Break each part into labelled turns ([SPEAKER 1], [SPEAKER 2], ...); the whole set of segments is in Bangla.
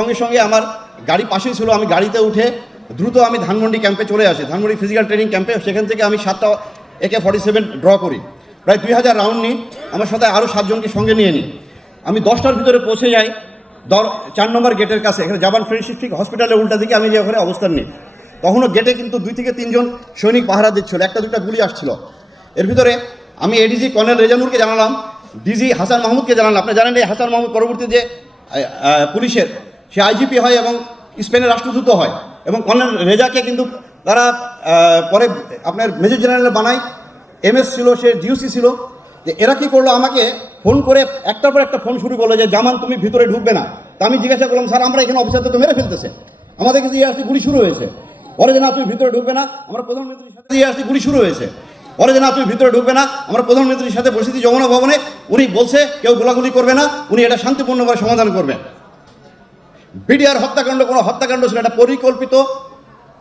[SPEAKER 1] সঙ্গে সঙ্গে আমার গাড়ি পাশেই ছিল, আমি গাড়িতে উঠে দ্রুত আমি ধানমন্ডি ক্যাম্পে চলে আসি। ধানমন্ডি ফিজিক্যাল ট্রেনিং ক্যাম্পে সেখান থেকে আমি সাতটা একে ফর্টি সেভেন ড্র করি। প্রায় দুই হাজার রাউন্ড নিই, আমার সাথে আরও সাতজনকে সঙ্গে নিয়ে নিই। আমি দশটার ভিতরে পৌঁছে যাই, দর চার নম্বর গেটের কাছে, এখানে জাপান ফ্রেন্ডশিপ ঠিক হসপিটালের উল্টা দিকে আমি যে ওখানে অবস্থান নিই। তখনও গেটে কিন্তু দুই থেকে তিনজন সৈনিক পাহারা দিচ্ছিল, একটা দুটা গুলি আসছিল। এর ভিতরে আমি এডিজি কর্নেল রেজানুরকে জানালাম ডিজি হাসান মাহমুদকে জানালাম। আপনি জানেন এই হাসান মাহমুদ পরবর্তী যে পুলিশের সে আইজিপি হয় এবং স্পেনের রাষ্ট্রদূত হয় এবং কর্নেল রেজাকে কিন্তু তারা পরে আপনার মেজর জেনারেল বানায়। এমএস ছিল, সে জিওসি ছিল। যে এরা কি করল? আমাকে ফোন করে একটার পর একটা ফোন শুরু করল যে, জামান, তুমি ভিতরে ঢুকবে না। তা আমি জিজ্ঞাসা করলাম, স্যার, আমরা এখানে অফিসারদের তো মেরে ফেলতেছে। আমাদের কাছে ইয়ে আসতে গুলি শুরু হয়েছে। বলে যে না তুমি ভিতরে ঢুকবে না। আমরা প্রধানমন্ত্রীর সাথে ইয়ে আসতে গুলি শুরু হয়েছে। বলে যে না তুমি ভিতরে ঢুকবে না। আমরা প্রধানমন্ত্রীর সাথে বসেছি যমুনা ভবনে। উনি বলছে, কেউ গোলাগুলি করবে না। উনি এটা শান্তিপূর্ণভাবে সমাধান করবেন। বিডিআর হত্যাকাণ্ড, কোনো হত্যাকাণ্ড ছিল এটা পরিকল্পিত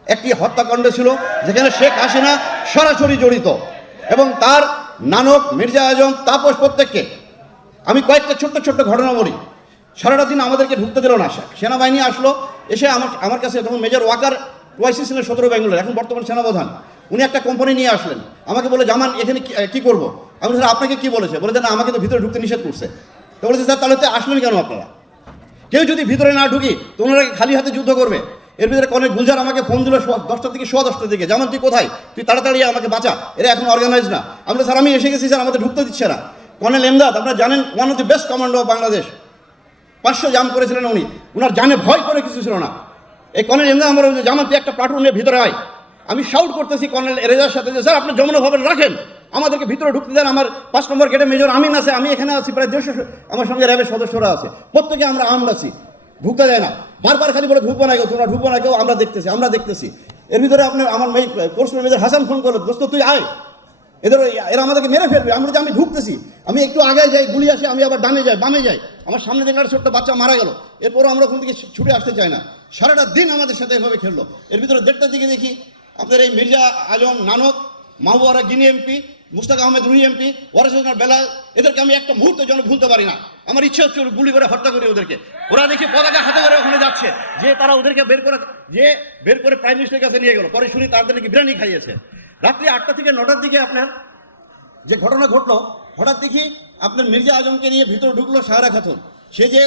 [SPEAKER 1] একটি হত্যাকাণ্ড ছিল, যেখানে শেখ হাসিনা সরাসরি জড়িত। এবং তার নানক মির্জা আজম তাপস প্রত্যেককে, আমি কয়েকটা ছোট্ট ছোট্ট ঘটনা বলি। সারাটা দিন আমাদেরকে ঢুকতে দিল না সেনাবাহিনী আসলো, এসে আমার আমার কাছে তখন মেজর ওয়াকার ওয়াইসি ছিলেন সতেরো ব্যাঙ্গালোর, এখন বর্তমান সেনাপ্রধান, উনি একটা কোম্পানি নিয়ে আসলেন। আমাকে বলে, জামান, এখানে কি- করব? আমি স্যার, আপনাকে কি বলেছে? বলে যে না, আমাকে তো ভিতরে ঢুকতে নিষেধ করছে। তো বলেছে, স্যার, তাহলে তো আসলেন কেন আপনারা? কেউ যদি ভিতরে না ঢুকি তোমরা খালি হাতে যুদ্ধ করবে? এর ভিতরে কনে গুলজার আমাকে ফোন দিল দশটার থেকে সোয়া দশটার দিকে যেমন তুই কোথায়? তুই তাড়াতাড়ি আমাকে বাঁচা এরা এখন অর্গানাইজ না। আমি বলি, স্যার আমি এসে গেছি স্যার আমাদের ঢুকতে দিচ্ছে না। কর্নেল এমদাদ আপনারা জানেন one of the best commando of Bangladesh পাঁচশো জাম করেছিলেন উনি। ওনার জানে ভয় করে কিছু ছিল না। এই কর্নেল এমদাদ আমার জামান তুই একটা প্লাটুন নিয়ে ভিতরে আয়। আমি শাউট করতেছি কর্নেল এরেজার সাথে যে স্যার আপনি যমুনা ভবন রাখেন। আমাদেরকে ভিতরে ঢুকতে দেন। আমার পাঁচ নম্বর গেটে মেজর আমিন আছে, আমি এখানে আছি, প্রায় দেড়শো আমার সঙ্গে র্যাবের সদস্যরা আছে। প্রত্যেকে আমরা আর্মড আছি। ঢুকতে দেয় না। বারবার খালি বলে, ঢুকবো না কেউ, তোমরা ঢুকবো না কেউ, আমরা দেখতেছি আমরা দেখতেছি। এর ভিতরে আপনার আমার মেয়ে কোর্স মেজর হাসান ফোন করল, দোস্ত, তুই আয়। এদের এরা আমাদেরকে মেরে ফেলবে। আমরা যে আমি ঢুকতেছি। আমি একটু আগে যাই, গুলি আসে, আমি আবার ডানে যাই, বামে যাই। আমার সামনে দেখলাম ছোট্ট বাচ্চা মারা গেল। এরপরও আমরা ওখান থেকে ছুটে আসতে চাই না। সারাটা দিন আমাদের সাথে এভাবে খেললো। এর ভিতরে দেড়টার দিকে দেখি, আপনার এই মির্জা আজম নানক মাহুয়ারা গিনি এমপি মুস্তাক আহমেদ রুহি এমপি ওয়ারাসুদ্দিন বেলা এদেরকে আমি একটা মুহূর্তের জন্য ভুলতে পারি না। আমার ইচ্ছা হচ্ছে গুলি করে হত্যা করি ওদেরকে। ওরা দেখি পতাকা হাতে করে ওখানে যাচ্ছে। যে তারা ওদেরকে বের করে যে বের করে প্রাইম মিনিস্টারের কাছে নিয়ে গেল। পরে শুনি তাদের নাকি বিরিয়ানি খাইয়েছে। রাত্রি আটটা থেকে নটার দিকে আপনার যে ঘটনা ঘটলো, হঠাৎ দেখি আপনার মির্জা আজমকে নিয়ে ভিতরে ঢুকলো সাহারা খাতুন। সে যে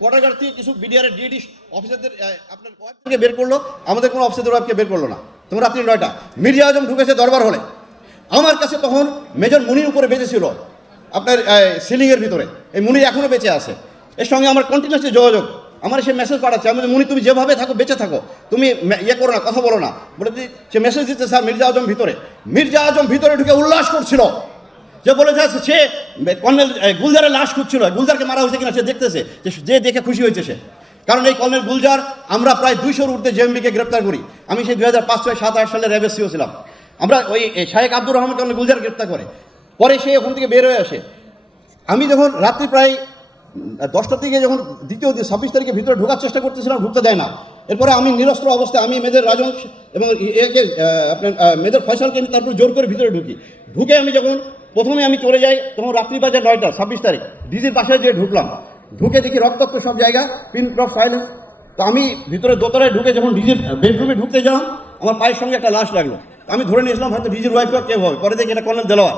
[SPEAKER 1] কোয়ার্টার থেকে কিছু বিডিআর ডিডি অফিসারদের আপনার বের করল, আমাদের কোনো অফিসারদের বের করল না। তোমরা রাত্রি নয়টা, মির্জা আজম ঢুকেছে দরবার হলে। আমার কাছে তখন মেজর মুনির উপরে বেঁচেছিল আপনার সিলিংয়ের ভিতরে। এই মুনি এখনও বেঁচে আছে। এর সঙ্গে আমার কন্টিনিউসলি যোগাযোগ। আমার সে মেসেজ পাঠাচ্ছে আমি বলি, মুনি তুমি যেভাবে থাকো বেঁচে থাকো। তুমি ইয়ে করো না কথা বলো না। বলে সে মেসেজ দিচ্ছে স্যার মির্জা আজম ভিতরে। মির্জা আজম ভিতরে ঢুকে উল্লাস করছিল। যে বলেছে সে কর্নেল গুলজারের লাশ খুঁজছিল। গুলজারকে মারা হয়েছে কিনা সে দেখতেছে যে দেখে খুশি হয়েছে সে। কারণ এই কর্নেল গুলজার আমরা প্রায় দুইশোর ঊর্ধ্বে জেএমবিকে গ্রেপ্তার করি। আমি সেই দুই হাজার পাঁচ ছয় সাত আট সালে র্যাবের সিও ছিলাম। আমরা ওই শাহেক আব্দুর রহমান কর্নেল গুলজার গ্রেপ্তার করে। পরে সে ওখান থেকে বের হয়ে আসে। আমি যখন রাত্রি প্রায় দশটার থেকে যখন দ্বিতীয় দিন, ছাব্বিশ তারিখে ভিতরে ঢোকার চেষ্টা করতেছিলাম, ঢুকতে দেয় না। এরপরে আমি নিরস্ত্র অবস্থায়, আমি মেজর রাজন এবং একে আপনার মেজর ফয়সালকে তারপর জোর করে ভিতরে ঢুকি। ঢুকে আমি যখন প্রথমে আমি চলে যাই, তখন রাত্রি বাজার নয়টা, ছাব্বিশ তারিখ, ডিজির বাসায় যেয়ে ঢুকলাম। ঢুকে দেখি রক্তাক্ত সব জায়গা, পিন অফ সাইলেন্স তো আমি ভিতরে দোতলায় ঢুকে যখন ডিজির বেডরুমে ঢুকতে গেলাম আমার পায়ের সঙ্গে একটা লাশ লাগল। আমি ধরে নিয়েছিলাম হয়তো ডিজির ওয়াইফ কেউ হবে। পরে দেখি এটা কর্নেল দেলোয়ার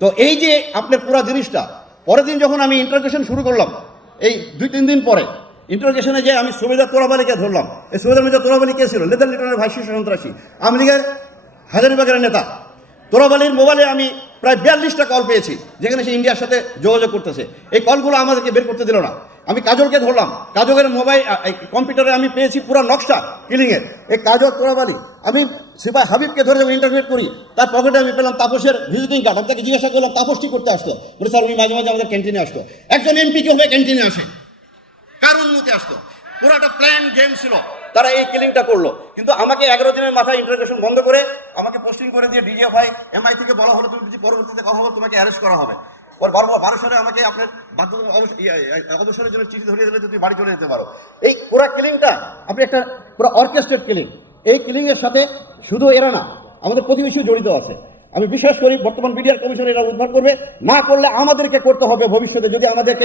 [SPEAKER 1] তো এই যে আপনার পুরো জিনিসটা, পরের দিন যখন আমি ইন্টারগ্রেশন শুরু করলাম, এই দুই তিন দিন পরে ইন্টারগ্রেশনে যে আমি সুবেদার তোরাবালিকে ধরলাম, এই সুবেদার মির্জা তোরাবালি কে ছিল? লেদার লিটনের ভাই শীর্ষ সন্ত্রাসী, আওয়ামী হাজারিবাগের নেতা। তোরাবালির মোবাইলে আমি প্রায় বিয়াল্লিশটা কল পেয়েছি, যেখানে সে ইন্ডিয়ার সাথে যোগাযোগ করতেছে। এই কলগুলো আমাদেরকে বের করতে দিল না। আমি কাজলকে ধরলাম। কাজলের মোবাইল কম্পিউটারে আমি পেয়েছি পুরো নকশা কিলিংয়ের এই কাজল তোরাবালি, আমি সিপাই হাবিবকে ধরে যখন ইন্টারভিউ করি, তার পকেটে আমি পেলাম তাপসের ভিজিটিং কার্ড আমি তাকে জিজ্ঞাসা করলাম, তাপস কি করতে আসতো? বলে, স্যার, উনি মাঝে মাঝে আমাদের ক্যান্টিনে আসতো। একজন এমপি কীভাবে ক্যান্টিনে আসে। কার অনুমতি আসতো? পুরো একটা প্ল্যান গেম ছিল। তারা এই কিলিংটা করল। কিন্তু আমাকে এগারো দিনের মাথায় ইন্টারগ্রেশন বন্ধ করে, আমাকে পোস্টিং করে দিয়ে ডিজিএফআই এমআই থেকে বলা হলো, তুমি যদি পরবর্তীতে কথা বলো, তোমাকে অ্যারেস্ট করা হবে। ওর বারো বারো সালে আমাকে আপনার অবস- ইয়ে, ইয়ে, অবসরের জন্য চিঠি ধরিয়ে দিলে তুমি বাড়ি চলে যেতে পারো। এই পুরো কিলিংটা আপনি একটা পুরো অর্কেস্ট্রেট কিলিং এই কিলিংয়ের সাথে শুধু এরা না আমাদের প্রতিবেশীও জড়িত আছে। আমি বিশ্বাস করি বর্তমান বিডিআর কমিশন এরা উদ্ধার করবে। না করলে আমাদেরকে করতে হবে ভবিষ্যতে যদি আমাদেরকে